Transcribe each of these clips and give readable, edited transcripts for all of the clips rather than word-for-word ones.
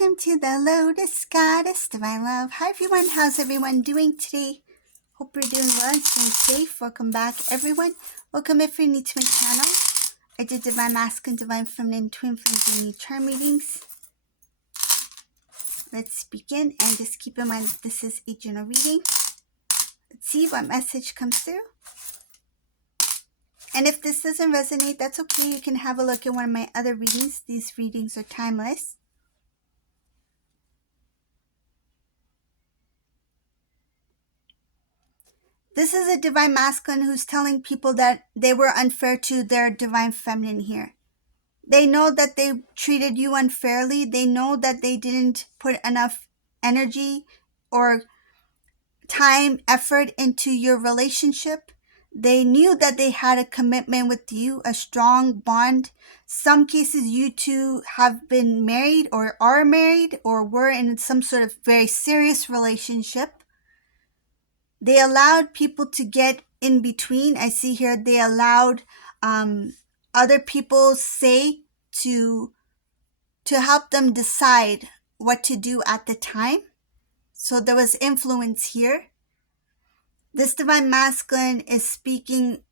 welcome to the Lotus Goddess, Divine Love. Hi everyone, how's everyone doing today? Hope you're doing well and staying safe. Welcome back everyone. Welcome if you're new to my channel. I did Divine Masculine, Divine Feminine, Twin Flames, and charm readings. Let's begin and just keep in mind that this is a general reading. Let's see what message comes through. And if this doesn't resonate, that's okay. You can have a look at one of my other readings. These readings are timeless. This is a Divine Masculine who's telling people that they were unfair to their Divine Feminine here. They know that they treated you unfairly. They know that they didn't put enough energy or time, effort into your relationship. They knew that they had a commitment with you, a strong bond. Some cases you two have been married or are married or were in some sort of very serious relationship. They allowed people to get in between. I see here they allowed other people's say to help them decide what to do at the time. So there was influence here. This Divine Masculine is speaking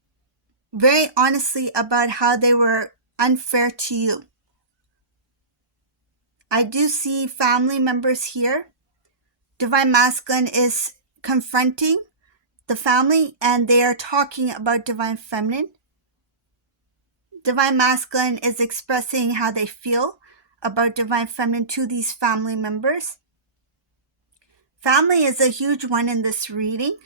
very honestly about how they were unfair to you. I do see family members here. Divine Masculine is confronting the family and they are talking about Divine Feminine. Divine Masculine is expressing how they feel about Divine Feminine to these family members. Family is a huge one in this reading.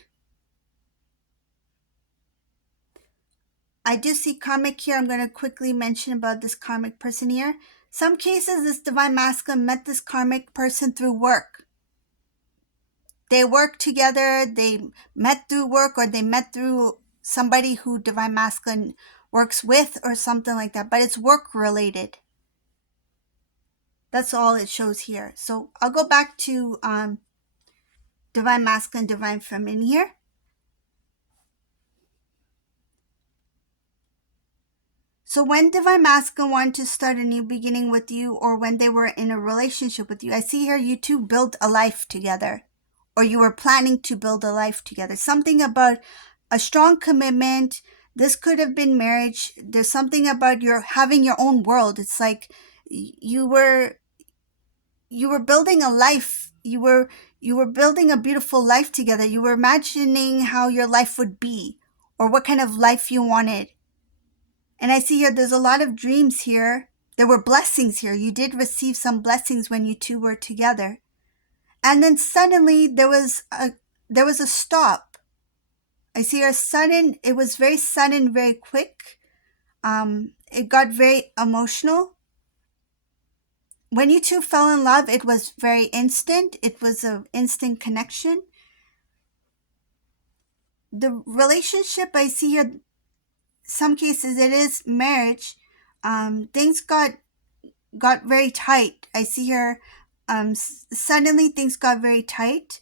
I do see karmic here. I'm going to quickly mention about this karmic person here. Some cases, this Divine Masculine met this karmic person through work. They worked together, they met through work, or they met through somebody who Divine Masculine works with or something like that, but it's work related. That's all it shows here. So I'll go back to Divine Masculine, Divine Feminine here. So when Divine Masculine wanted to start a new beginning with you, or when they were in a relationship with you, I see here you two built a life together, or you were planning to build a life together. Something about a strong commitment. This could have been marriage. There's something about your having your own world. It's like you were building a life. You were building a beautiful life together. You were imagining how your life would be, or what kind of life you wanted. And I see here there's a lot of dreams here. There were blessings here. You did receive some blessings when you two were together. And then suddenly there was a stop. I see it was very sudden, very quick. It got very emotional. When you two fell in love, it was very instant. It was an instant connection. The relationship I see here, some cases it is marriage. Things got very tight. I see here suddenly things got very tight.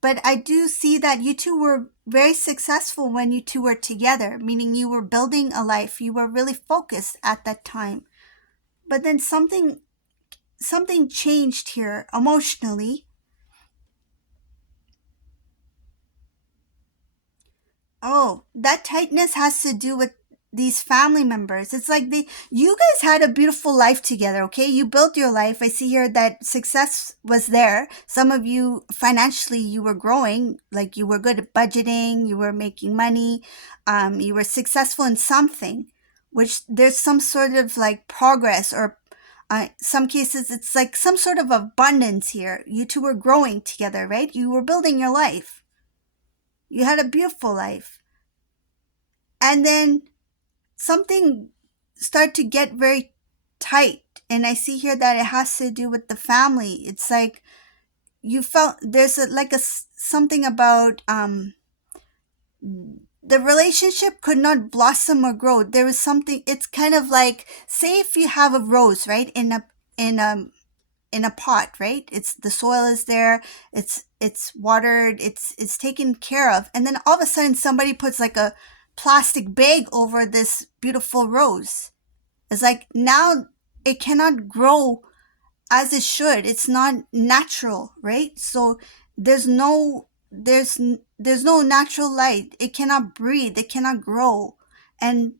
But I do see that you two were very successful when you two were together, meaning you were building a life. You were really focused at that time. But then something changed here emotionally. Oh, that tightness has to do with these family members. It's like you guys had a beautiful life together, okay? You built your life. I see here that success was there. Some of you, financially, you were growing, like you were good at budgeting, you were making money, you were successful in something, which there's some sort of like progress, or some cases it's like some sort of abundance here. You two were growing together, right? You were building your life. You had a beautiful life. And then something started to get very tight. And I see here that it has to do with the family. It's like you felt there's something about the relationship could not blossom or grow. There was something, it's kind of like, say if you have a rose, right, in a pot, right? It's the soil is there, it's watered, it's taken care of, and then all of a sudden somebody puts like a plastic bag over this beautiful rose. It's like now it cannot grow as it should. It's not natural, right? So there's no natural light. It cannot breathe, it cannot grow. And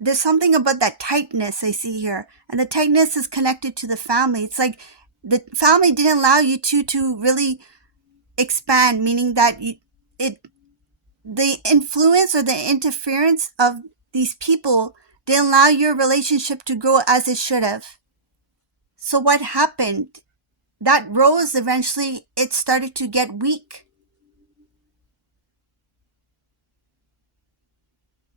there's something about that tightness I see here. And the tightness is connected to the family. It's like the family didn't allow you to really expand, meaning that it the influence or the interference of these people didn't allow your relationship to grow as it should have. So what happened? That rose eventually, it started to get weak.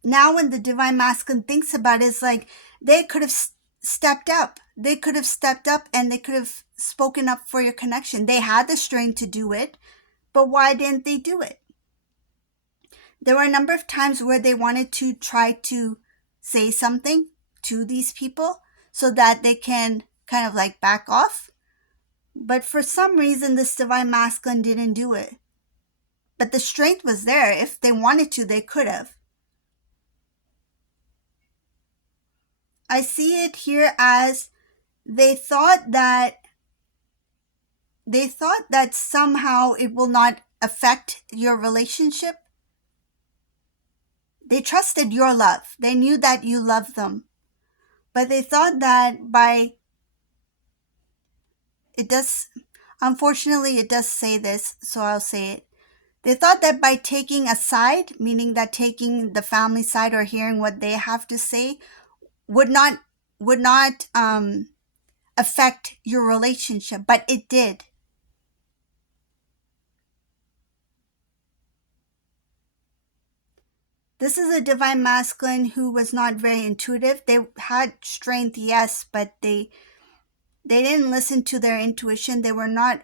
Now when the divine masculine thinks about it, it's like they could have stepped up. They could have stepped up and they could have spoken up for your connection. They had the strength to do it, but why didn't they do it? There were a number of times where they wanted to try to say something to these people so that they can kind of like back off. But for some reason, this divine masculine didn't do it. But the strength was there. If they wanted to, they could have. I see it here as they thought that somehow it will not affect your relationship. They trusted your love. They knew that you loved them. But they thought that unfortunately it does say this, so I'll say it. They thought that by taking a side, meaning that taking the family side or hearing what they have to say, would not affect your relationship, but it did. This is a divine masculine who was not very intuitive. They had strength, yes, but they didn't listen to their intuition. They were not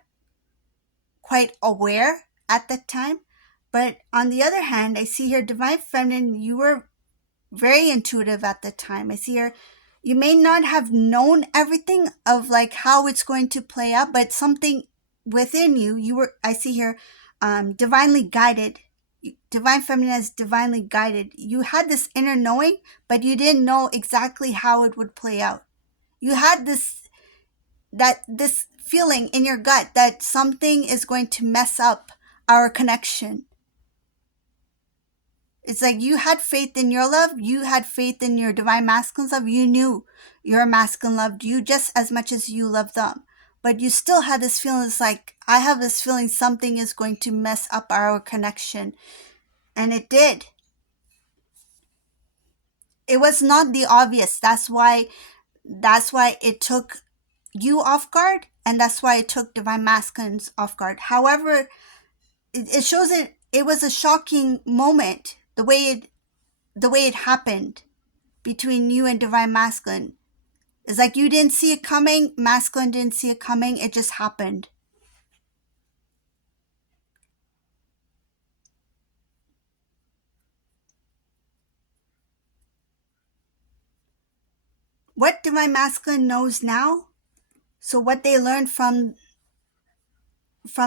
quite aware at that time. But on the other hand, I see here divine feminine, you were very intuitive at the time. I see here you may not have known everything of like how it's going to play out, but something within you were, I see here, divinely guided. Divine feminine is divinely guided. You had this inner knowing, but you didn't know exactly how it would play out. You had this feeling in your gut that something is going to mess up our connection. It's like you had faith in your love. You had faith in your divine masculine's love. You knew your masculine loved you just as much as you loved them. But you still had this feeling. It's like, I have this feeling something is going to mess up our connection. And it did. It was not the obvious. That's why it took you off guard. And that's why it took divine masculines off guard. However, it shows it was a shocking moment, the way it happened between you and divine masculine. It's like you didn't see it coming, masculine didn't see it coming, it just happened. What divine masculine knows now, so what they learned from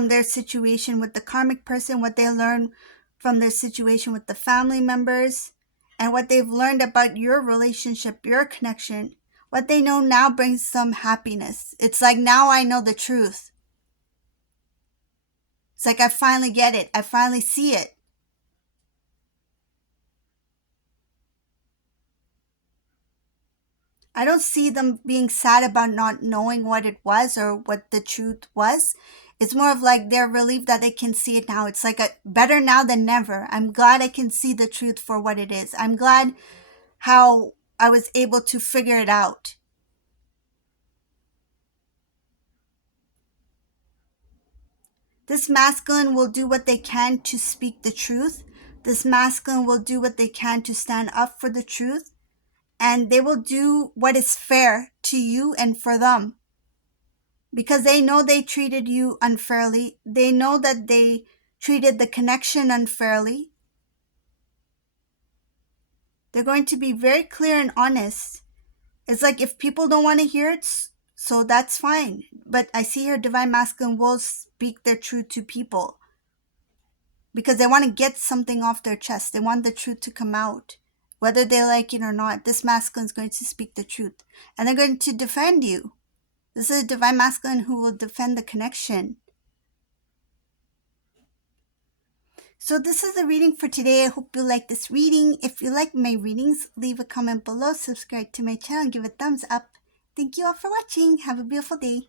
their situation with the karmic person, what they learned from their situation with the family members, and what they've learned about your relationship, your connection, what they know now brings some happiness. It's like, now I know the truth. It's like I finally get it. I finally see it. I don't see them being sad about not knowing what it was or what the truth was. It's more of like they're relieved that they can see it now. It's like better now than never. I'm glad I can see the truth for what it is. I'm glad how I was able to figure it out. This masculine will do what they can to speak the truth. This masculine will do what they can to stand up for the truth. And they will do what is fair to you and for them. Because they know they treated you unfairly. They know that they treated the connection unfairly. They're going to be very clear and honest. It's like if people don't want to hear it, so that's fine. But I see here divine masculine will speak their truth to people. Because they want to get something off their chest. They want the truth to come out. Whether they like it or not, this masculine is going to speak the truth. And they're going to defend you. This is a divine masculine who will defend the connection. So this is the reading for today. I hope you like this reading. If you like my readings, leave a comment below, subscribe to my channel, and give a thumbs up. Thank you all for watching. Have a beautiful day.